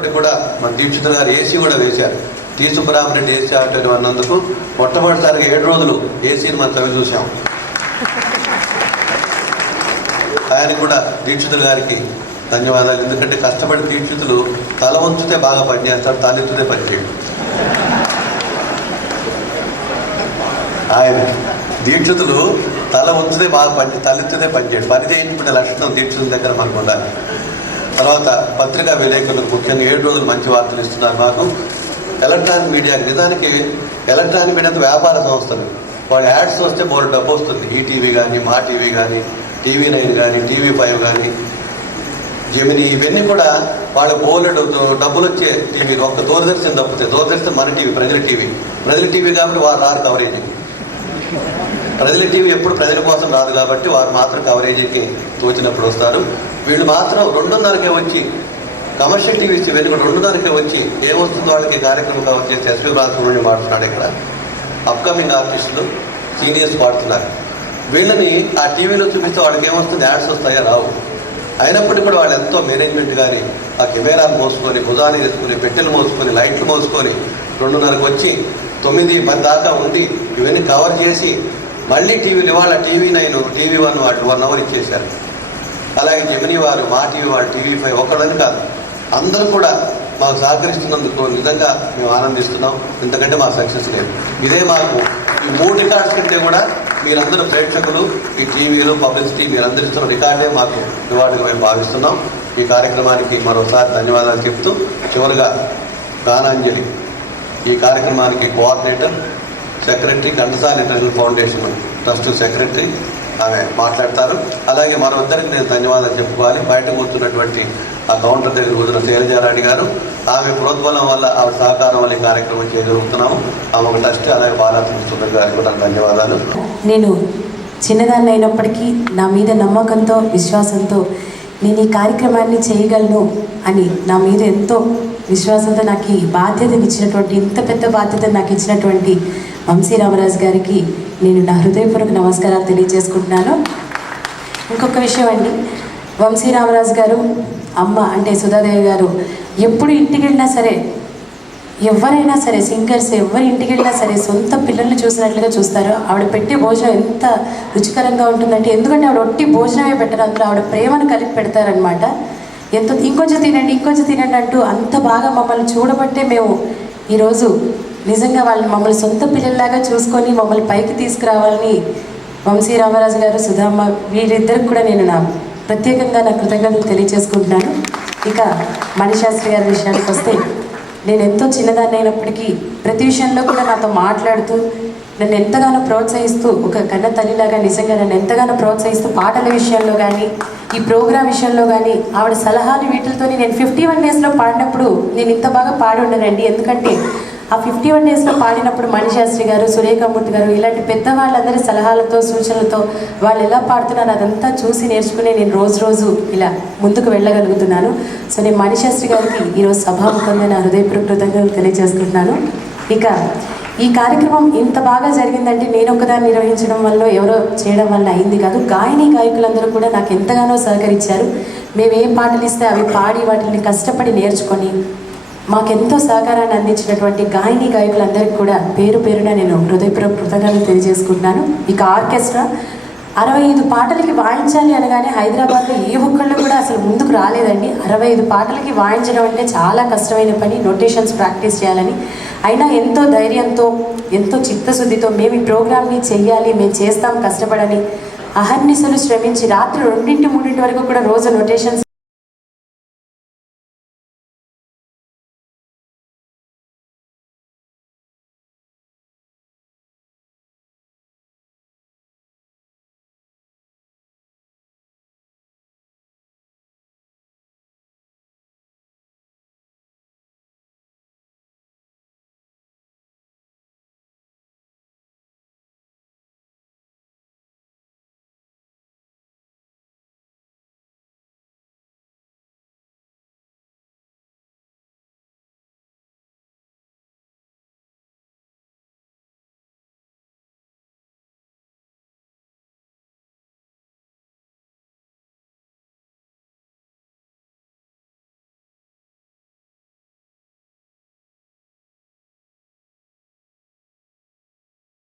ఇప్పటికి కూడా మన దీక్షితులు గారు ఏసీ కూడా వేశారు. టీ సుబ్బరామరెడ్డి ఏసీ ఆటో అన్నందుకు మొట్టమొదటిసారిగా 7 రోజులు ఏసీని మనం చవి చూసాం. ఆయన కూడా దీక్షితులు గారికి ధన్యవాదాలు. ఎందుకంటే కష్టపడి దీక్షితులు తల వంచితే బాగా పనిచేస్తాడు, తలెత్తుతే పనిచేయడు. ఆయన దీక్షితులు తల వంచితే బాగా తలెత్తుతే పనిచేయడు. పని చేయించుకునే లక్షణం దీక్షితుల దగ్గర మనకు ఉండాలి. తర్వాత పత్రికా విలేకరులకు ముఖ్యంగా 7 రోజులు మంచి వార్తలు ఇస్తున్నారు మాకు. ఎలక్ట్రానిక్ మీడియాకి నిజానికి ఎలక్ట్రానిక్ మీడియా వ్యాపార సంస్థలు, వాళ్ళు యాడ్స్ వస్తే మూడు డబ్బు వస్తుంది. ఈటీవీ కానీ, మా టీవీ కానీ, TV9 కానీ, TV5 కానీ, జెమిని, ఇవన్నీ కూడా వాళ్ళ బోలెడు డబ్బులు వచ్చే టీవీ. ఒక్క దూరదర్శన్ తప్పితే, దూరదర్శన్ మన టీవీ, ప్రజల టీవీ కాబట్టి వారు రారు కవరేజ్. ప్రజల టీవీ ఎప్పుడు ప్రజల కోసం రాదు కాబట్టి వారు మాత్రం కవరేజీకి తోచినప్పుడు వస్తారు. వీళ్ళు మాత్రం 2:30కే వచ్చి కమర్షియల్ టీవీస్ వెళ్ళి 2:30కే వచ్చి ఏమొస్తుందో వాళ్ళకి కార్యక్రమం కవర్ చేసి ఎస్పీ రామసుబ్రహ్మణ్యం పాడుతున్నాడు. ఇక్కడ అప్కమింగ్ ఆర్టిస్టులు, సీనియర్స్ పాడుతున్నారు. వీళ్ళని ఆ టీవీలో చూపిస్తే వాళ్ళకి ఏమొస్తుంది, యాడ్స్ వస్తాయో రావు. అయినప్పటికీ కూడా వాళ్ళు ఎంతో మేనేజ్మెంట్ కానీ ఆ కెమెరాలు మోసుకొని, భుజాలు వేసుకొని, పెట్టెలు మోసుకొని, లైట్లు మోసుకొని 2:30కు వచ్చి 9-10 దాకా ఉండి ఇవన్నీ కవర్ చేసి మళ్ళీ టీవీలు ఇవాళ TV9, TV1 వాటి 1 అవర్ ఇచ్చేశారు. అలాగే జెమిని వారు, మా టీవీ వారు, TV5 ఒకళ్ళని కాదు అందరూ కూడా మాకు సహకరిస్తున్నందుకు నిజంగా మేము ఆనందిస్తున్నాం. ఎందుకంటే మా సక్సెస్ లేదు. ఇదే మాకు ఈ 3 రికార్డ్స్ కంటే కూడా మీరందరూ ప్రేక్షకులు, ఈ టీవీలు, పబ్లిసిటీ మీరందరూ ఇస్తున్న రికార్డే మాకు రివార్డుగా మేము భావిస్తున్నాం. ఈ కార్యక్రమానికి మరోసారి ధన్యవాదాలు చెప్తూ చివరిగా గానాంజలి ఈ కార్యక్రమానికి coordinator, secretary, Ghantasala international foundation trust secretary ఆమె మాట్లాడతారు. అలాగే మరొద్దరికి నేను ధన్యవాదాలు చెప్పుకోవాలి. బయట కూర్చున్నటువంటి ఆ కౌంటర్ దగ్గర కూర్చున్న శైలజారాణి గారు, ఆమె ప్రోద్బలం వల్ల, ఆమె సహకారం వల్ల ఈ కార్యక్రమం చేయగలుగుతున్నాము. ఆమె ఒక ట్రస్ట్. అలాగే బాలాత్మ సుందర్ గారికి కూడా ధన్యవాదాలు. నేను చిన్నదాన్ని అయినప్పటికీ నా మీద నమ్మకంతో, విశ్వాసంతో నేను ఈ కార్యక్రమాన్ని చేయగలను అని నా మీద ఎంతో విశ్వాసంతో నాకు ఈ బాధ్యతను ఇచ్చినటువంటి, ఇంత పెద్ద బాధ్యతను నాకు ఇచ్చినటువంటి వంశీ రామరాజు గారికి నేను నా హృదయపూర్వక నమస్కారాలు తెలియజేసుకుంటున్నాను. ఇంకొక విషయం అండి, వంశీ రామరాజు గారు అమ్మ అంటే సుధాదేవి గారు ఎప్పుడు ఇంటికి వెళ్ళినా సరే, ఎవరైనా సరే, సింగర్స్ ఎవరి ఇంటికి వెళ్ళినా సరే సొంత పిల్లల్ని చూసినట్లుగా చూస్తారు. ఆవిడ పెట్టే భోజనం ఎంత రుచికరంగా ఉంటుందంటే, ఎందుకంటే ఆవిడ ఒట్టి భోజనమే పెట్టరు, అందులో ఆవిడ ప్రేమను కలిపి పెడతారనమాట. ఎంతో ఇంకొంచెం తినండి అంటూ అంత బాగా మమ్మల్ని చూడబట్టే మేము ఈరోజు నిజంగా వాళ్ళని మమ్మల్ని సొంత పిల్లల్లాగా చూసుకొని మమ్మల్ని పైకి తీసుకురావాలని వంశీ రామరాజు గారు, సుధామ్మ వీరిద్దరికి కూడా నేను ప్రత్యేకంగా నా కృతజ్ఞతలు తెలియజేసుకుంటున్నాను. ఇక మణిశాస్త్రి గారి విషయానికి వస్తే, నేను ఎంతో చిన్నదాన్ని అయినప్పటికీ ప్రతి విషయంలో కూడా నాతో మాట్లాడుతూ నన్ను ఎంతగానో ప్రోత్సహిస్తూ, ఒక కన్న తల్లిలాగా నిజంగా నన్ను ఎంతగానో ప్రోత్సహిస్తూ పాటల విషయంలో కానీ, ఈ ప్రోగ్రాం విషయంలో కానీ ఆవిడ సలహాలు వీటితో నేను 51 డేస్లో పాడినప్పుడు నేను ఇంత బాగా పాడి ఉండనండి. ఎందుకంటే ఆ 51 డేస్లో పాడినప్పుడు మణిశాస్త్రి గారు, సురేఖమూర్తి గారు ఇలాంటి పెద్దవాళ్ళందరి సలహాలతో, సూచనలతో వాళ్ళు ఎలా పాడుతున్నారు అదంతా చూసి నేర్చుకునే నేను రోజు ఇలా ముందుకు వెళ్ళగలుగుతున్నాను. సో నేను మణిశాస్త్రి గారికి ఈరోజు సభాముఖంగా నా హృదయపూర్వక కృతజ్ఞతలు తెలియజేసుకుంటున్నాను. ఇక ఈ కార్యక్రమం ఇంత బాగా జరిగిందంటే నేను ఒకదాన్ని నిర్వహించడం వల్ల, ఎవరో చేయడం వల్ల అయింది కాదు. గాయకులందరూ కూడా నాకు ఎంతగానో సహకరించారు. మేము ఏ పాటలు ఇస్తే అవి పాడి వాటిని కష్టపడి నేర్చుకొని మాకెంతో సహకారాన్ని అందించినటువంటి గాయకులందరికీ కూడా పేరు పేరున నేను హృదయపూర్వక కృతజ్ఞతలు తెలియజేసుకుంటున్నాను. ఇక ఆర్కెస్ట్రా 65 పాటలకి వాయించాలి అనగానే హైదరాబాద్లో ఏ ఒక్కళ్ళు కూడా అసలు ముందుకు రాలేదండి. 65 పాటలకి వాయించడం అంటే చాలా కష్టమైన పని, నోటేషన్స్ ప్రాక్టీస్ చేయాలని. అయినా ఎంతో ధైర్యంతో, ఎంతో చిత్తశుద్ధితో మేము ఈ ప్రోగ్రామ్ని చెయ్యాలి, మేము చేస్తాం కష్టపడని అహర్నిశలు శ్రమించి రాత్రి 2-3 వరకు కూడా రోజు నోటేషన్స్